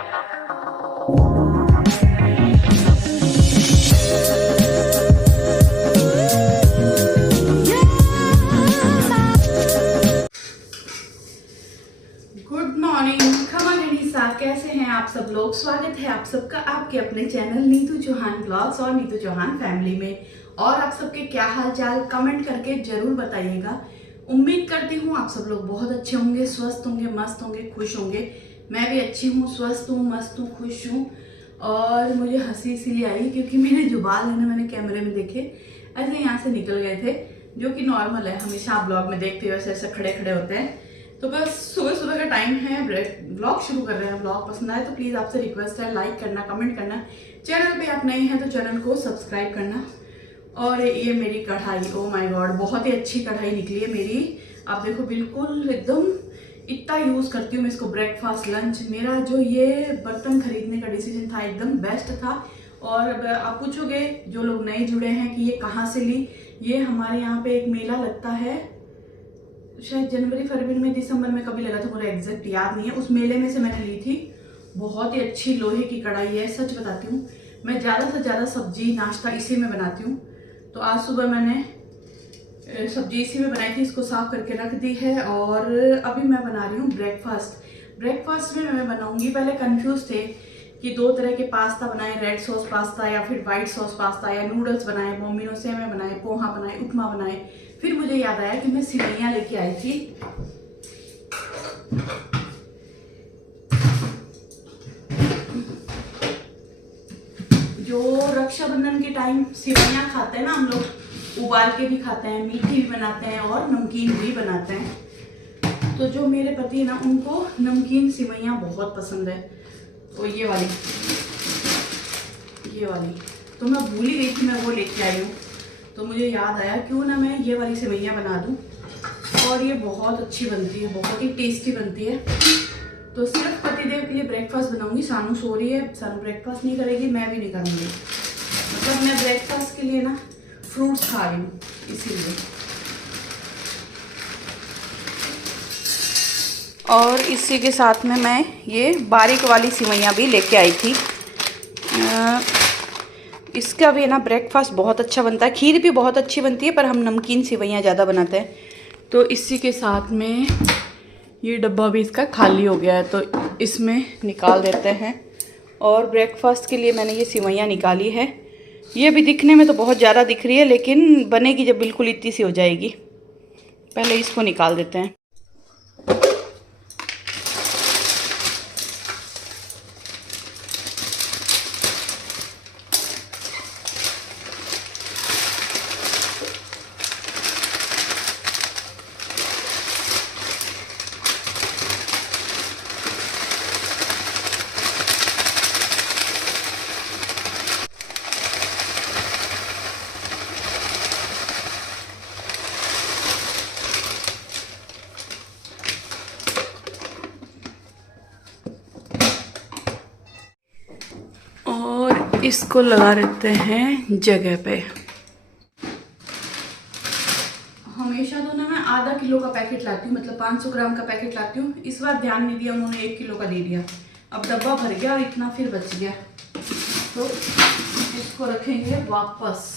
Good morning खमा गणिसा, कैसे हैं आप सब लोग। स्वागत है आप सबका आपके अपने चैनल नीतू चौहान ब्लॉग्स और नीतू चौहान फैमिली में। और आप सबके क्या हाल चाल कमेंट करके जरूर बताइएगा। उम्मीद करती हूँ आप सब लोग बहुत अच्छे होंगे, स्वस्थ होंगे, मस्त होंगे, खुश होंगे। मैं भी अच्छी हूँ, स्वस्थ हूँ, मस्त हूँ, खुश हूँ। और मुझे हंसी इसीलिए आई क्योंकि मेरे जो बाल है ना, मैंने कैमरे में देखे ऐसे यहाँ से निकल गए थे, जो कि नॉर्मल है, हमेशा आप ब्लॉग में देखते हो ऐसे ऐसे खड़े खड़े होते हैं। तो बस सुबह सुबह का टाइम है, ब्लॉग शुरू कर रहे हैं। ब्लॉग पसंद आए तो प्लीज़ आपसे रिक्वेस्ट है, लाइक करना, कमेंट करना। चैनल पे आप नए हैं तो चैनल को सब्सक्राइब करना। और ये मेरी कढ़ाई, ओ माय गॉड, बहुत ही अच्छी कढ़ाई निकली है मेरी। आप देखो, बिल्कुल एकदम इतना यूज़ करती हूँ मैं इसको, ब्रेकफास्ट लंच। मेरा जो ये बर्तन खरीदने का डिसीजन था एकदम बेस्ट था। और आप पूछोगे जो लोग नए जुड़े हैं कि ये कहाँ से ली, ये हमारे यहाँ पे एक मेला लगता है, शायद जनवरी फरवरी में, दिसंबर में कभी लगा था, मुझे एग्जैक्ट याद नहीं है। उस मेले में से मैंने ली थी। बहुत ही अच्छी लोहे की कढ़ाई है, सच बताती हूँ। मैं ज़्यादा से ज़्यादा सब्जी नाश्ता इसी में बनाती हूँ। तो आज सुबह मैंने सब्जी इसी में बनाई थी, इसको साफ करके रख दी है। और अभी मैं बना रही हूँ ब्रेकफास्ट। ब्रेकफास्ट में मैं बनाऊंगी, पहले कंफ्यूज थे कि दो तरह के पास्ता बनाए, रेड सॉस पास्ता या फिर वाइट सॉस पास्ता, या नूडल्स बनाए, मोमिनो सेवे बनाए, पोहा बनाए, उपमा बनाए। फिर मुझे याद आया कि मैं सिवैयाँ लेके आई थी। जो रक्षाबंधन के टाइम सिवैयाँ खाते हैं ना हम लोग, उबाल के भी खाते हैं, मीठी भी बनाते हैं और नमकीन भी बनाते हैं। तो जो मेरे पति है ना, उनको नमकीन सिवैयाँ बहुत पसंद है। तो ये वाली तो मैं भूल ही गई थी, मैं वो लेके आई हूँ। तो मुझे याद आया क्यों ना मैं ये वाली सिवैयाँ बना दूँ। और ये बहुत अच्छी बनती है, बहुत ही टेस्टी बनती है। तो सिर्फ पतिदेव के लिए ब्रेकफास्ट बनाऊंगी। सानू सो रही है, सानू ब्रेकफास्ट नहीं करेगी, मैं भी नहीं करूँगी। मतलब मैं ब्रेकफास्ट के लिए ना फ्रूट्स खा रही हूँ, इसीलिए। और इसी के साथ में मैं ये बारीक वाली सिवैयाँ भी लेके आई थी। इसका भी है ना ब्रेकफास्ट बहुत अच्छा बनता है, खीर भी बहुत अच्छी बनती है, पर हम नमकीन सिवैयाँ ज़्यादा बनाते हैं। तो इसी के साथ में ये डब्बा भी इसका खाली हो गया है, तो इसमें निकाल देते हैं। और ब्रेकफास्ट के लिए मैंने ये सिवैयाँ निकाली है। ये भी दिखने में तो बहुत ज़्यादा दिख रही है, लेकिन बनेगी जब बिल्कुल इतनी सी हो जाएगी। पहले इसको निकाल देते हैं। और इसको लगा देते हैं जगह पे। हमेशा तो ना मैं आधा किलो का पैकेट लाती हूँ, मतलब 500 ग्राम का पैकेट लाती हूँ। इस बार ध्यान नहीं दिया, उन्होंने 1 किलो का दे दिया। अब डब्बा भर गया और इतना फिर बच गया, तो इसको रखेंगे वापस।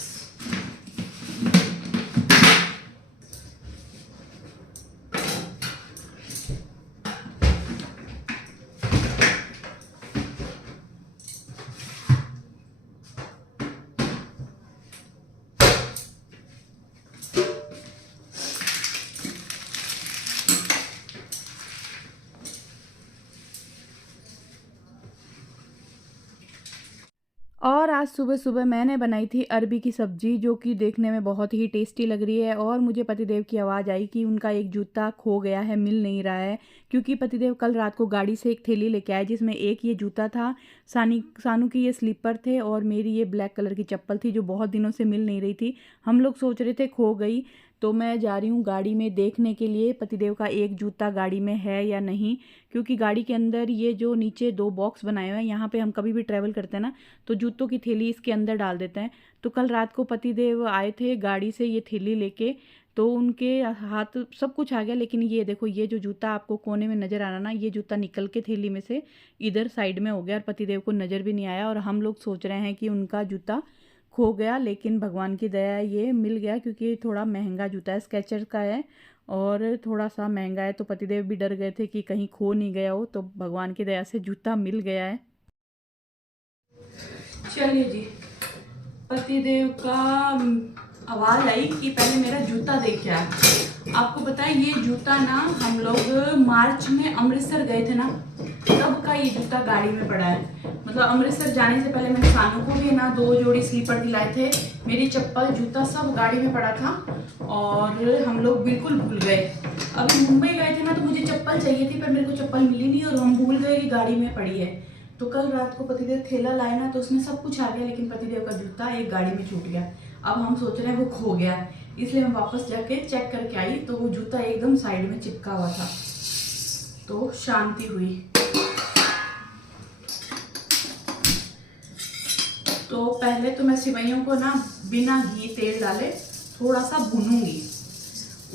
और आज सुबह सुबह मैंने बनाई थी अरबी की सब्ज़ी, जो कि देखने में बहुत ही टेस्टी लग रही है। और मुझे पतिदेव की आवाज़ आई कि उनका एक जूता खो गया है, मिल नहीं रहा है। क्योंकि पतिदेव कल रात को गाड़ी से एक थैली लेके आए, जिसमें एक ये जूता था, सानू की ये स्लीपर थे, और मेरी ये ब्लैक कलर की चप्पल थी, जो बहुत दिनों से मिल नहीं रही थी। हम लोग सोच रहे थे खो गई। तो मैं जा रही हूँ गाड़ी में देखने के लिए पतिदेव का एक जूता गाड़ी में है या नहीं। क्योंकि गाड़ी के अंदर ये जो नीचे 2 बॉक्स बनाए हुए हैं, यहाँ पे हम कभी भी ट्रैवल करते हैं ना, तो जूतों की थैली इसके अंदर डाल देते हैं। तो कल रात को पतिदेव आए थे गाड़ी से ये थैली लेके, तो उनके हाथ सब कुछ आ गया। लेकिन ये देखो, ये जो जूता आपको कोने में नज़र आ रहा ना, ये जूता निकल के थैली में से इधर साइड में हो गया और पतिदेव को नज़र भी नहीं आया। और हम लोग सोच रहे हैं कि उनका जूता खो गया, लेकिन भगवान की दया ये मिल गया, क्योंकि थोड़ा महंगा जूता है, स्केचर का है और थोड़ा सा महंगा है। तो पतिदेव भी डर गए थे कि कहीं खो नहीं गया हो, तो भगवान की दया से जूता मिल गया है। चलिए जी, पतिदेव का आवाज़ आई कि पहले मेरा जूता देख आए। आपको पता है ये जूता ना, हम लोग मार्च में अमृतसर गए थे ना, तब का ये जूता गाड़ी में पड़ा है। मतलब अमृतसर जाने से पहले मैंने सानू को भी ना 2 जोड़ी स्लीपर दिलाए थे, मेरी चप्पल जूता सब गाड़ी में पड़ा था और हम लोग बिल्कुल भूल गए। अभी मुंबई गए थे ना, तो मुझे चप्पल चाहिए थी, पर मेरे को चप्पल मिली नहीं और हम भूल गए कि गाड़ी में पड़ी है। तो कल रात को पतिदेव थैला लाए ना, तो उसमें सब कुछ आ गया, लेकिन पतिदेव का जूता एक गाड़ी में छूट गया। अब हम सोच रहे हैं वो खो गया, इसलिए मैं वापस जाके चेक करके आई, तो वो जूता एकदम साइड में चिपका हुआ था, तो शांति हुई। तो पहले तो मैं सिवैयों को ना बिना घी तेल डाले थोड़ा सा भूनूंगी,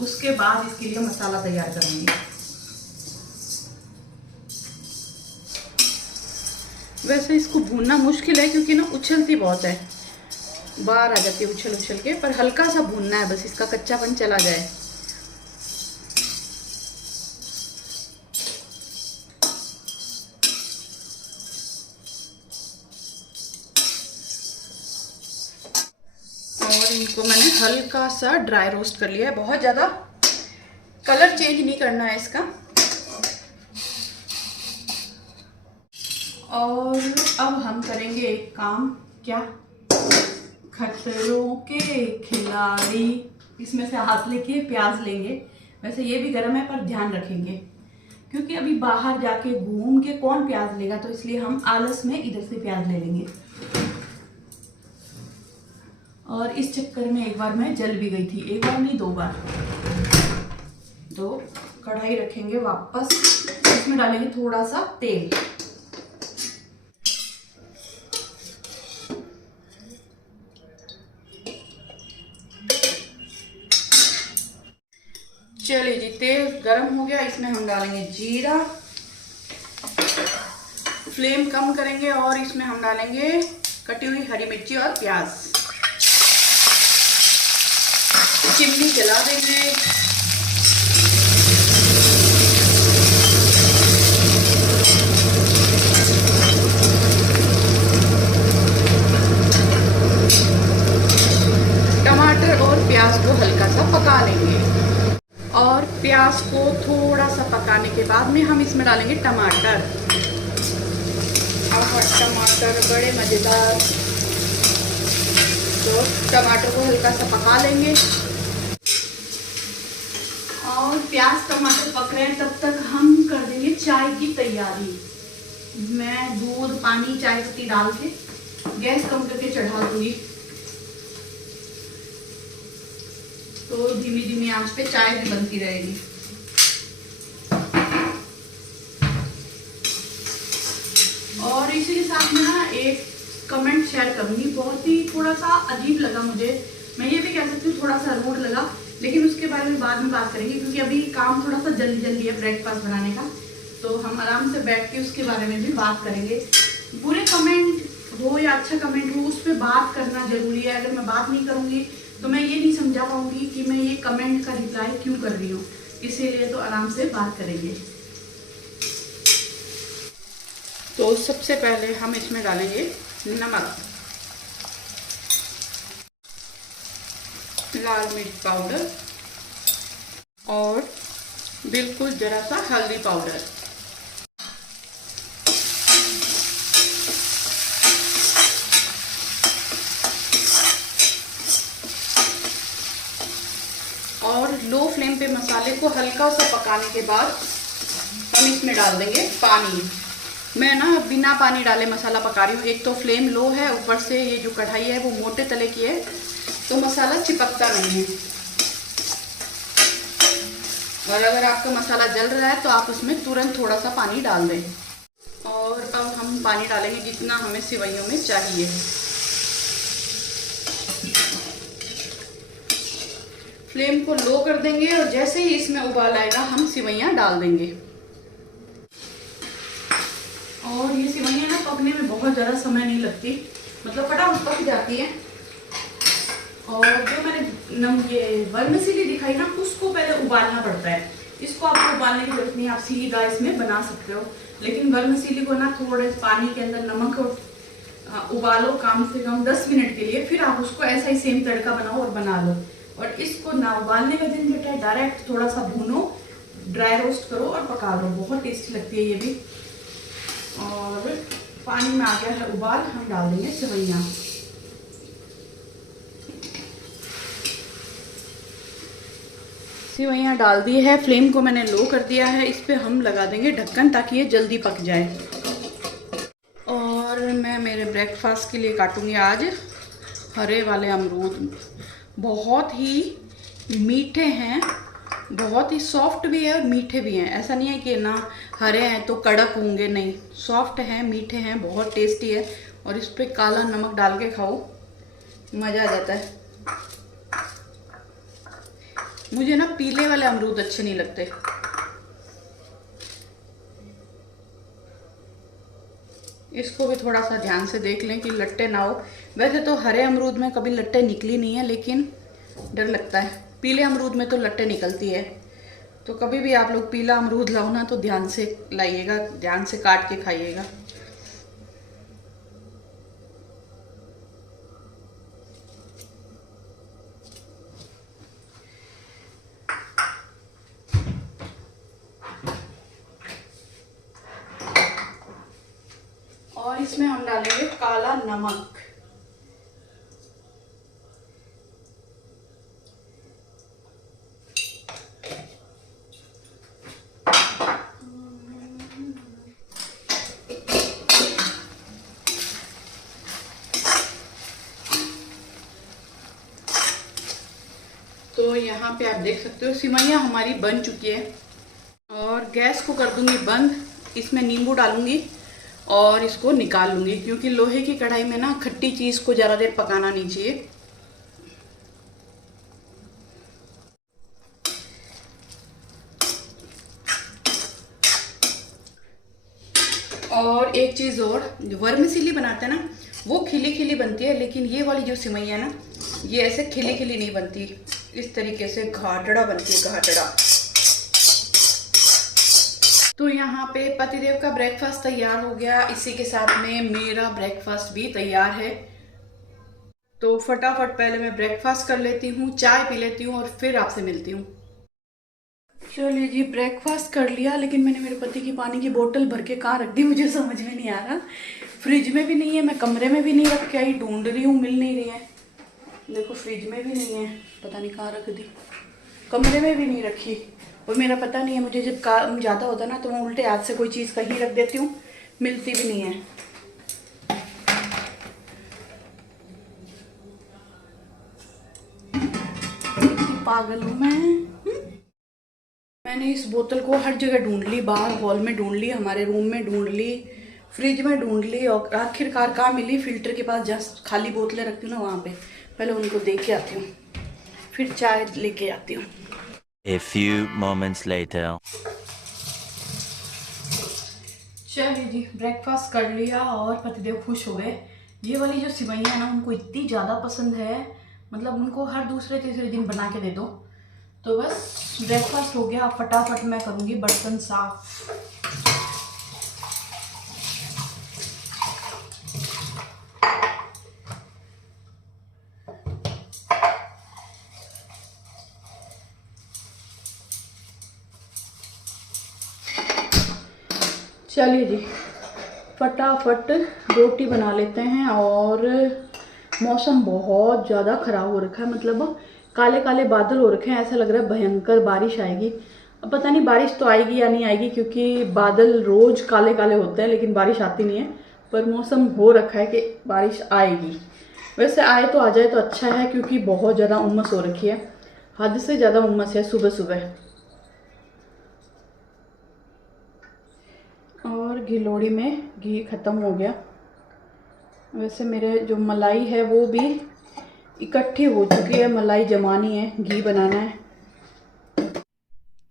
उसके बाद इसके लिए मसाला तैयार करूंगी। वैसे इसको भूनना मुश्किल है, क्योंकि ना उछलती बहुत है, बाहर आ जाती है उछल उछल के, पर हल्का सा भूनना है बस, इसका कच्चापन चला जाए। और इनको मैंने हल्का सा ड्राई रोस्ट कर लिया है, बहुत ज़्यादा कलर चेंज नहीं करना है इसका। और अब हम करेंगे एक काम, क्या, खतरों के खिलाड़ी, इसमें से हाथ लेके प्याज लेंगे। वैसे ये भी गर्म है, पर ध्यान रखेंगे क्योंकि अभी बाहर जाके घूम के कौन प्याज लेगा, तो इसलिए हम आलस में इधर से प्याज ले लेंगे। और इस चक्कर में एक बार मैं जल भी गई थी, एक बार नहीं 2 बार। तो कढ़ाई रखेंगे वापस, इसमें डालेंगे थोड़ा सा तेल। चलिए जी, तेल गरम हो गया, इसमें हम डालेंगे जीरा, फ्लेम कम करेंगे और इसमें हम डालेंगे कटी हुई हरी मिर्ची और प्याज। चिमनी जला देंगे। टमाटर और प्याज को हल्का सा पका लेंगे और प्याज को थोड़ा सा पकाने के बाद में हम इसमें डालेंगे टमाटर। और टमाटर बड़े मज़ेदार, तो टमाटर को हल्का सा पका लेंगे। और प्याज टमाटर पक रहे हैं, तब तक हम कर देंगे चाय की तैयारी। मैं दूध, पानी, चाय पत्ती डाल के गैस कम करके चढ़ा दूंगी, तो धीमी धीमी आंच पे चाय भी बनती रहेगी। और इसी के साथ में ना एक कमेंट शेयर करूंगी, बहुत ही थोड़ा सा अजीब लगा मुझे, मैं ये भी कह सकती हूँ थोड़ा सा रूड लगा, लेकिन उसके बारे में बाद में बात करेंगे, क्योंकि अभी काम थोड़ा सा जल्दी जल्दी है ब्रेकफास्ट बनाने का, तो हम आराम से बैठ के उसके बारे में भी बात करेंगे। बुरे कमेंट हो या अच्छा कमेंट हो, उस पर बात करना जरूरी है। अगर मैं बात नहीं करूंगी तो मैं ये नहीं समझा पाऊंगी कि मैं ये कमेंट का रिप्लाई क्यों कर रही हूँ, इसीलिए तो आराम से बात करेंगे। तो सबसे पहले हम इसमें डालेंगे नमक, लाल मिर्च पाउडर और बिल्कुल जरा सा हल्दी पाउडर। और लो फ्लेम पे मसाले को हल्का सा पकाने के बाद हम इसमें डाल देंगे पानी। मैं ना बिना पानी डाले मसाला पका रही हूँ, एक तो फ्लेम लो है, ऊपर से ये जो कढ़ाई है वो मोटे तले की है, तो मसाला चिपकता नहीं है। और अगर आपका मसाला जल रहा है तो आप उसमें तुरंत थोड़ा सा पानी डाल दें। और अब हम पानी डालेंगे जितना हमें सिवैयों में चाहिए। फ्लेम को लो कर देंगे और जैसे ही इसमें उबाल आएगा हम सिवैयाँ डाल देंगे। और ये सिवैयाँ ना पकने में बहुत ज़्यादा समय नहीं लगती, मतलब फटाफट पक जाती है। और जो मैंने ये वर्मिसेली दिखाई ना, उसको पहले उबालना पड़ता है। इसको आपको उबालने की जरूरत नहीं, आप सीधी गैस में बना सकते हो। लेकिन वर्मिसेली को ना थोड़े पानी के अंदर नमक और उबालो कम से कम 10 मिनट के लिए, फिर आप उसको ऐसा ही सेम तड़का बनाओ और बना लो। और इसको ना उबालने का झंझट है, डायरेक्ट थोड़ा सा भूनो, ड्राई रोस्ट करो और पका लो, बहुत टेस्टी लगती है ये भी। और पानी में आ गया है उबाल, हम डाल देंगे सेवइयाँ। सेवइयाँ डाल दी है, फ्लेम को मैंने लो कर दिया है। इस पे हम लगा देंगे ढक्कन ताकि ये जल्दी पक जाए। और मैं मेरे ब्रेकफास्ट के लिए काटूंगी आज हरे वाले अमरूद। बहुत ही मीठे हैं, बहुत ही सॉफ्ट भी है और मीठे भी हैं। ऐसा नहीं है कि ना हरे हैं तो कड़क होंगे, नहीं, सॉफ्ट हैं, मीठे हैं, बहुत टेस्टी है। और इस पे काला नमक डाल के खाओ, मज़ा आ जाता है। मुझे ना पीले वाले अमरूद अच्छे नहीं लगते। इसको भी थोड़ा सा ध्यान से देख लें कि लट्टे ना हो। वैसे तो हरे अमरूद में कभी लट्टे निकली नहीं है, लेकिन डर लगता है। पीले अमरूद में तो लट्टे निकलती है। तो कभी भी आप लोग पीला अमरूद लाओ ना तो ध्यान से लाइएगा, ध्यान से काट के खाइएगा। और इसमें हम डालेंगे काला नमक। तो यहाँ पे आप देख सकते हो सिवैयाँ हमारी बन चुकी है। और गैस को कर दूंगी बंद। इसमें नींबू डालूंगी और इसको निकाल लूंगी, क्योंकि लोहे की कढ़ाई में ना खट्टी चीज़ को ज़्यादा देर पकाना नहीं चाहिए। और एक चीज़ और, जो वर्मिसेली बनाते हैं ना वो खिली खिली बनती है, लेकिन ये वाली जो सिवैयाँ ना ये ऐसे खिली खिली नहीं बनती, इस तरीके से घाटड़ा बनती है, घाटड़ा। तो यहाँ पे पतिदेव का ब्रेकफास्ट तैयार हो गया, इसी के साथ में मेरा ब्रेकफास्ट भी तैयार है। तो फटाफट पहले मैं ब्रेकफास्ट कर लेती हूँ, चाय पी लेती हूँ और फिर आपसे मिलती हूँ। चलिए जी, ब्रेकफास्ट कर लिया, लेकिन मैंने मेरे पति की पानी की बोतल भर के कहाँ रख दी मुझे समझ में नहीं आ रहा। फ्रिज में भी नहीं है, मैं कमरे में भी नहीं रख के आई, ढूंढ रही हूँ, मिल नहीं रही है। देखो फ्रिज में भी नहीं है, पता नहीं कहाँ रख दी, कमरे में भी नहीं रखी। और मेरा पता नहीं है, मुझे जब काम ज़्यादा होता है ना तो मैं उल्टे हाथ से कोई चीज़ कहीं रख देती हूँ, मिलती भी नहीं है। पागल हूँ मैं। मैंने इस बोतल को हर जगह ढूंढ ली, बाहर हॉल में ढूंढ ली, हमारे रूम में ढूंढ ली, फ्रिज में ढूंढ ली, और आखिरकार कहाँ मिली, फिल्टर के पास जहाँ खाली बोतलें रखती हूँ ना वहाँ पे। पहले उनको देख के आती हूँ, फिर चाय लेके आती हूँ। A few moments later. चलिए जी, ब्रेकफास्ट कर लिया और पतिदेव खुश हो गए। ये वाली जो सिवैयाँ है ना उनको इतनी ज़्यादा पसंद है, मतलब उनको हर दूसरे तीसरे दिन बना के दे दो। तो बस ब्रेकफास्ट हो गया, फटाफट मैं करूँगी बर्तन साफ। चलिए जी, फटाफट रोटी बना लेते हैं। और मौसम बहुत ज़्यादा ख़राब हो रखा है, मतलब काले काले बादल हो रखे हैं, ऐसा लग रहा है भयंकर बारिश आएगी। अब पता नहीं बारिश तो आएगी या नहीं आएगी, क्योंकि बादल रोज़ काले काले होते हैं लेकिन बारिश आती नहीं है। पर मौसम हो रखा है कि बारिश आएगी। वैसे आए तो आ जाए तो अच्छा है, क्योंकि बहुत ज़्यादा उमस हो रखी है, हद से ज़्यादा उमस है सुबह सुबह। और गिलोड़ी में घी ख़त्म हो गया। वैसे मेरे जो मलाई है वो भी इकट्ठी हो चुकी है, मलाई जमानी है, घी बनाना है।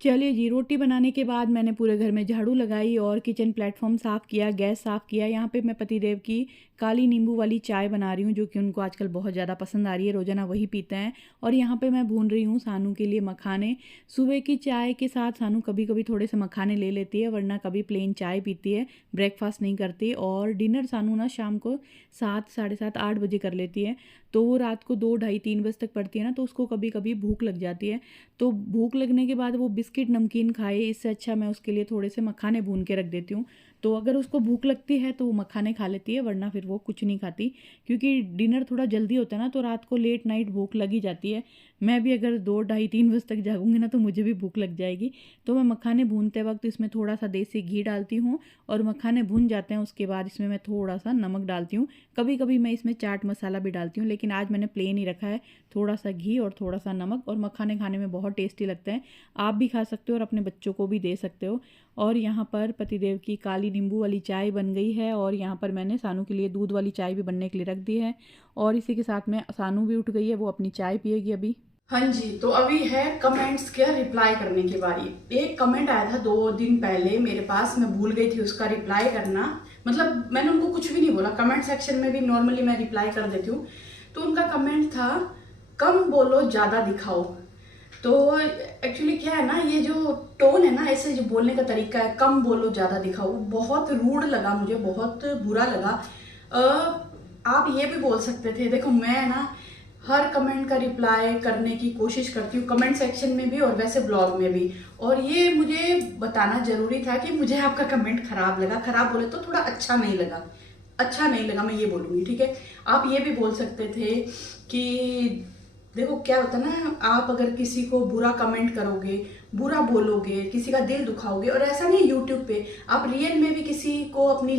चलिए जी, रोटी बनाने के बाद मैंने पूरे घर में झाड़ू लगाई और किचन प्लेटफॉर्म साफ़ किया, गैस साफ़ किया। यहाँ पे मैं पतिदेव की काली नींबू वाली चाय बना रही हूँ, जो कि उनको आजकल बहुत ज़्यादा पसंद आ रही है, रोज़ाना वही पीते हैं। और यहाँ पे मैं भून रही हूँ सानू के लिए मखाने। सुबह की चाय के साथ सानू कभी कभी थोड़े से मखाने ले लेती है, वरना कभी प्लेन चाय पीती है, ब्रेकफास्ट नहीं करती। और डिनर सानू ना शाम को 7, साढ़े 7, 8 बजे कर लेती है। तो वो रात को 2, ढाई, 3 बजे तक पड़ती है ना, तो उसको कभी कभी भूख लग जाती है। तो भूख लगने के बाद वो बिस्किट नमकीन खाए, इससे अच्छा मैं उसके लिए थोड़े से मखाने भून के रख देती हूँ। तो अगर उसको भूख लगती है तो वो मखाने खा लेती है, वरना फिर वो कुछ नहीं खाती। क्योंकि डिनर थोड़ा जल्दी होता है ना, तो रात को लेट नाइट भूख लगी जाती है। मैं भी अगर 2, ढाई, 3 बजे तक जागूंगी ना, तो मुझे भी भूख लग जाएगी। तो मैं मखाने भूनते वक्त इसमें थोड़ा सा देसी घी डालती हूँ, और मखाने भून जाते हैं उसके बाद इसमें मैं थोड़ा सा नमक डालती हूँ। कभी कभी मैं इसमें चाट मसाला भी डालती हूँ, लेकिन आज मैंने प्लेन ही रखा है, थोड़ा सा घी और थोड़ा सा नमक। और मखाने खाने में बहुत टेस्टी लगते हैं, आप भी खा सकते हो और अपने बच्चों को भी दे सकते हो। और यहाँ पर पतिदेव की काली नींबू वाली चाय बन गई है, और यहाँ पर मैंने सानू के लिए दूध वाली चाय भी बनने के लिए रख दी है। और इसी के साथ में सानू भी उठ गई है, वो अपनी चाय पिएगी अभी। हाँ जी, तो अभी है कमेंट्स का रिप्लाई करने की बारी। एक कमेंट आया था 2 दिन पहले मेरे पास, मैं भूल गई थी उसका रिप्लाई करना। मतलब मैंने उनको कुछ भी नहीं बोला, कमेंट सेक्शन में भी नॉर्मली मैं रिप्लाई कर देती हूँ। तो उनका कमेंट था, कम बोलो ज़्यादा दिखाओ। तो एक्चुअली क्या है ना, ये जो टोन है ना, ऐसे जो बोलने का तरीका है, कम बोलो ज़्यादा दिखाओ, बहुत रूड लगा मुझे, बहुत बुरा लगा। आप ये भी बोल सकते थे, देखो मैं ना हर कमेंट का रिप्लाई करने की कोशिश करती हूँ, कमेंट सेक्शन में भी और वैसे ब्लॉग में भी। और ये मुझे बताना जरूरी था कि मुझे आपका कमेंट खराब लगा। खराब बोले तो थोड़ा अच्छा नहीं लगा, अच्छा नहीं लगा, मैं ये बोलूँगी, ठीक है। आप ये भी बोल सकते थे कि देखो क्या होता है ना, आप अगर किसी को बुरा कमेंट करोगे, बुरा बोलोगे, किसी का दिल दुखाओगे, और ऐसा नहीं यूट्यूब पे, आप रियल में भी किसी को अपनी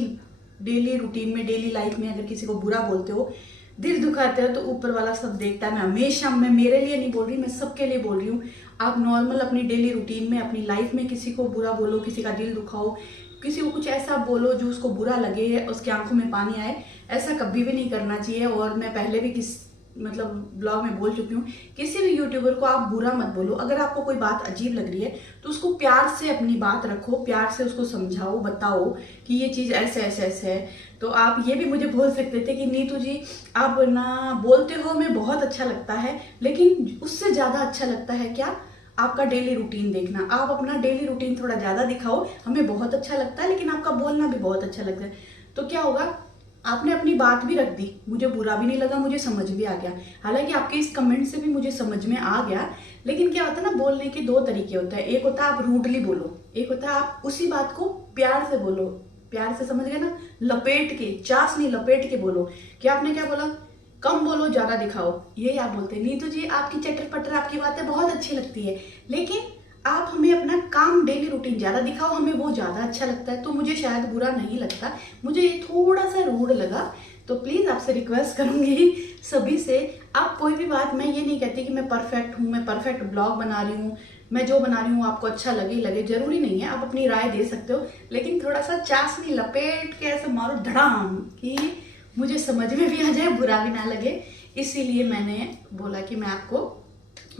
डेली रूटीन में, डेली लाइफ में अगर किसी को बुरा बोलते हो, दिल दुखाते हो, तो ऊपर वाला सब देखता है। मैं हमेशा, मैं मेरे लिए नहीं बोल रही, मैं सबके लिए बोल रही हूँ। आप नॉर्मल अपनी डेली रूटीन में, अपनी लाइफ में किसी को बुरा बोलो, किसी का दिल दुखाओ, किसी को कुछ ऐसा बोलो जो उसको बुरा लगे, उसकी आंखों में पानी आए, ऐसा कभी भी नहीं करना चाहिए। और मैं पहले भी मतलब ब्लॉग में बोल चुकी हूँ, किसी भी यूट्यूबर को आप बुरा मत बोलो। अगर आपको कोई बात अजीब लग रही है तो उसको प्यार से अपनी बात रखो, प्यार से उसको समझाओ, बताओ कि ये चीज़ ऐसे ऐसे ऐसे है। तो आप ये भी मुझे बोल सकते थे कि नीतू जी आप ना बोलते हो, हमें बहुत अच्छा लगता है, लेकिन उससे ज़्यादा अच्छा लगता है क्या, आपका डेली रूटीन देखना। आप अपना डेली रूटीन थोड़ा ज़्यादा दिखाओ, हमें बहुत अच्छा लगता है, लेकिन आपका बोलना भी बहुत अच्छा लगता है। तो क्या होगा, आपने अपनी बात भी रख दी, मुझे बुरा भी नहीं लगा, मुझे समझ भी आ गया। हालांकि आपके इस कमेंट से भी मुझे समझ में आ गया, लेकिन क्या होता है ना, बोलने के 2 तरीके होते हैं। एक होता है आप रूडली बोलो, एक होता है आप उसी बात को प्यार से बोलो। प्यार से समझ गए ना, लपेट के, चाशनी लपेट के बोलो। कि आपने क्या बोला, कम बोलो ज्यादा दिखाओ, यही आप बोलते हैं। नीतू जी आपकी चटर पटर, आपकी बातें बहुत अच्छी लगती है, लेकिन आप हमें अपना काम, डेली रूटीन ज्यादा दिखाओ, हमें वो ज्यादा अच्छा लगता है। तो मुझे शायद बुरा नहीं लगता, मुझे ये थोड़ा सा रूड लगा। तो प्लीज आपसे रिक्वेस्ट करूंगी सभी से, आप कोई भी बात, मैं ये नहीं कहती कि मैं परफेक्ट हूँ, मैं परफेक्ट ब्लॉग बना रही हूँ, मैं जो बना रही हूँ आपको अच्छा लगे, जरूरी नहीं है। आप अपनी राय दे सकते हो, लेकिन थोड़ा सा चाशनी लपेट के ऐसे मारो धड़ाम, कि मुझे समझ में भी आ जाए, बुरा भी ना लगे। इसीलिए मैंने बोला कि मैं आपको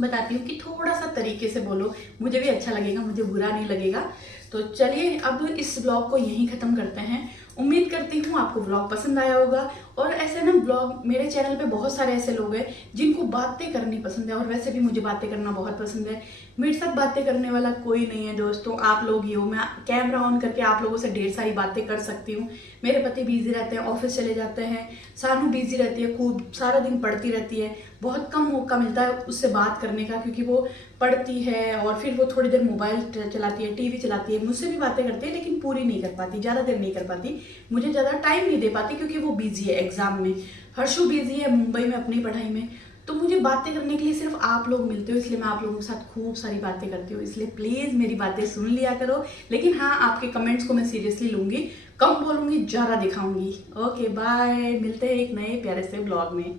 बताती हूँ कि थोड़ा सा तरीके से बोलो, मुझे भी अच्छा लगेगा, मुझे बुरा नहीं लगेगा। तो चलिए अब इस ब्लॉग को यहीं ख़त्म करते हैं। उम्मीद करती हूँ आपको ब्लॉग पसंद आया होगा। और ऐसे ना ब्लॉग, मेरे चैनल पे बहुत सारे ऐसे लोग हैं जिनको बातें करनी पसंद है, और वैसे भी मुझे बातें करना बहुत पसंद है। मेरे साथ बातें करने वाला कोई नहीं है दोस्तों, आप लोग ही हो। मैं कैमरा ऑन करके आप लोगों से ढेर सारी बातें कर सकती हूँ। मेरे पति बिजी रहते हैं, ऑफिस चले जाते हैं, सानू बिजी रहती है, खूब सारा दिन पढ़ती रहती है, बहुत कम मौका मिलता है उससे बात करने का, क्योंकि वो पढ़ती है और फिर वो थोड़ी देर मोबाइल चलाती है, टीवी चलाती है, मुझसे भी बातें करती है, लेकिन पूरी नहीं कर पाती, ज़्यादा देर नहीं कर पाती, मुझे ज़्यादा टाइम नहीं दे पाती, क्योंकि वो बिजी है एग्जाम में। हर्षु बिजी है मुंबई में अपनी पढ़ाई में। तो मुझे बातें करने के लिए सिर्फ आप लोग मिलते हो, इसलिए मैं आप लोगों के साथ खूब सारी बातें करती हूँ। इसलिए प्लीज मेरी बातें सुन लिया करो, लेकिन हाँ आपके कमेंट्स को मैं सीरियसली लूंगी, कम बोलूंगी, ज़्यादा दिखाऊंगी। ओके बाय, मिलते हैं एक नए प्यारे से ब्लॉग में।